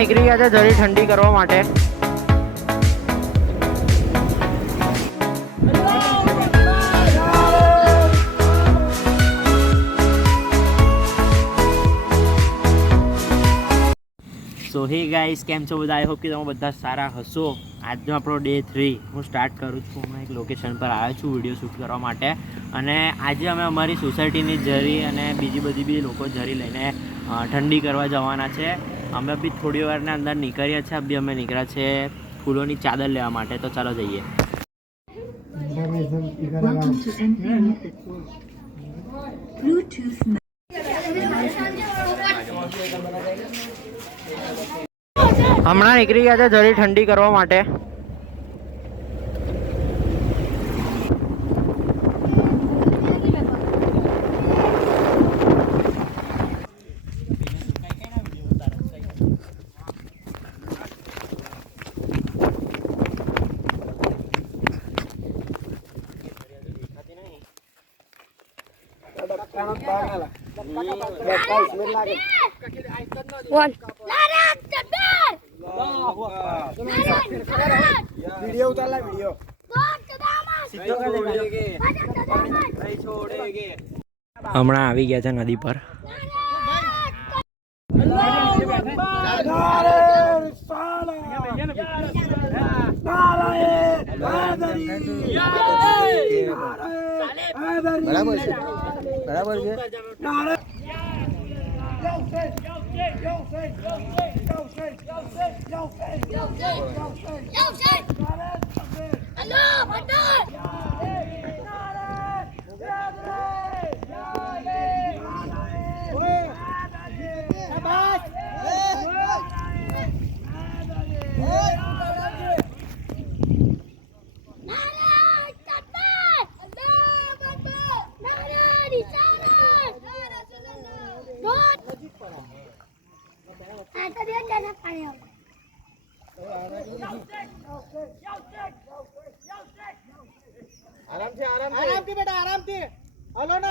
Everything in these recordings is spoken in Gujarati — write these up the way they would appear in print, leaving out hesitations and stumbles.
નીકળી ગયા છે જરી ઠંડી કરવા માટે. સો હે ગાઈસ, કેમ છો બધા? આઈ હોપ કે તમે બધા સારા હશો. આજનો આપણો ડે 3 હું સ્ટાર્ટ કરું છું. હું એક લોકેશન પર આવ્યો છું વિડીયો શૂટ કરવા માટે, અને આજે અમે અમારી સોસાયટીની જરી અને બીજી બધી બી લોકો જરી લઈને ઠંડી કરવા જવાના છે. અમે બી થોડી વારના અંદર નીકળ્યા છે. બી અમે નીકળ્યા છે ફૂલોની ચાદર લેવા માટે. તો ચાલો જઈએ. હમણાં નીકળી ગયા છે જરી ઠંડી કરવા માટે. वीडियो उतार ला वीडियो હમણાં આવી ગયા છે નદી પર. બરાબર છે, બરાબર છે. आराम से बेटा, आराम से. हलो ना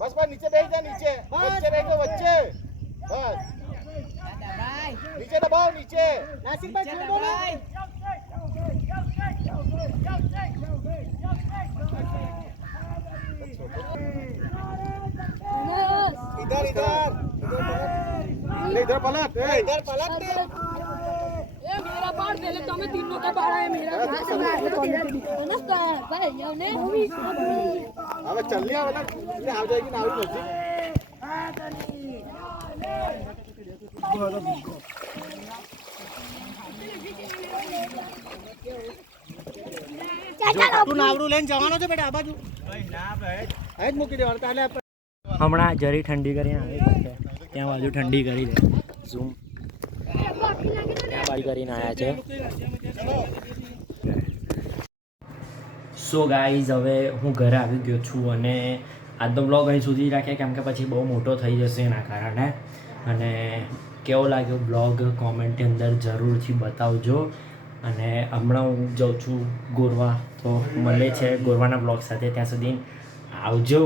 बस नीचे बैठ जा. नीचे बच्चे बैठो, बच्चे बस नीचे दबाओ. नीचे नासिक भाई छोड़ दो. इधर पलट. इधर पलट. मेरा बाढ़ पहले तो हमें तीनों का बाढ़ है. मेरा अब चल लिया वाला आ जाएगी ना. તું નાવડું લઈને જવાનો છે બેટા? આ બાજુ જ મૂકી દેવાનું. તાલે હમણાં જરી ઠંડી કરીને આવી છે. ત્યાં બાજુ ઠંડી કરી દે. ઝૂમ ત્યાં બાજુ કરીને આવ્યા છે. સો ગાઈઝ, હવે હું ઘરે આવી ગયો છું અને આજનો બ્લોગ અહીં સુધી રાખીએ, કેમ કે પછી બહુ મોટો થઈ જશે એના કારણે. અને કેવો લાગ્યો બ્લોગ કોમેન્ટની અંદર જરૂરથી બતાવજો. અને હમણાં હું જાઉં છું ગોરવા, તો મળે છે ગોરવાના બ્લોગ સાથે. ત્યાં સુધી આવજો.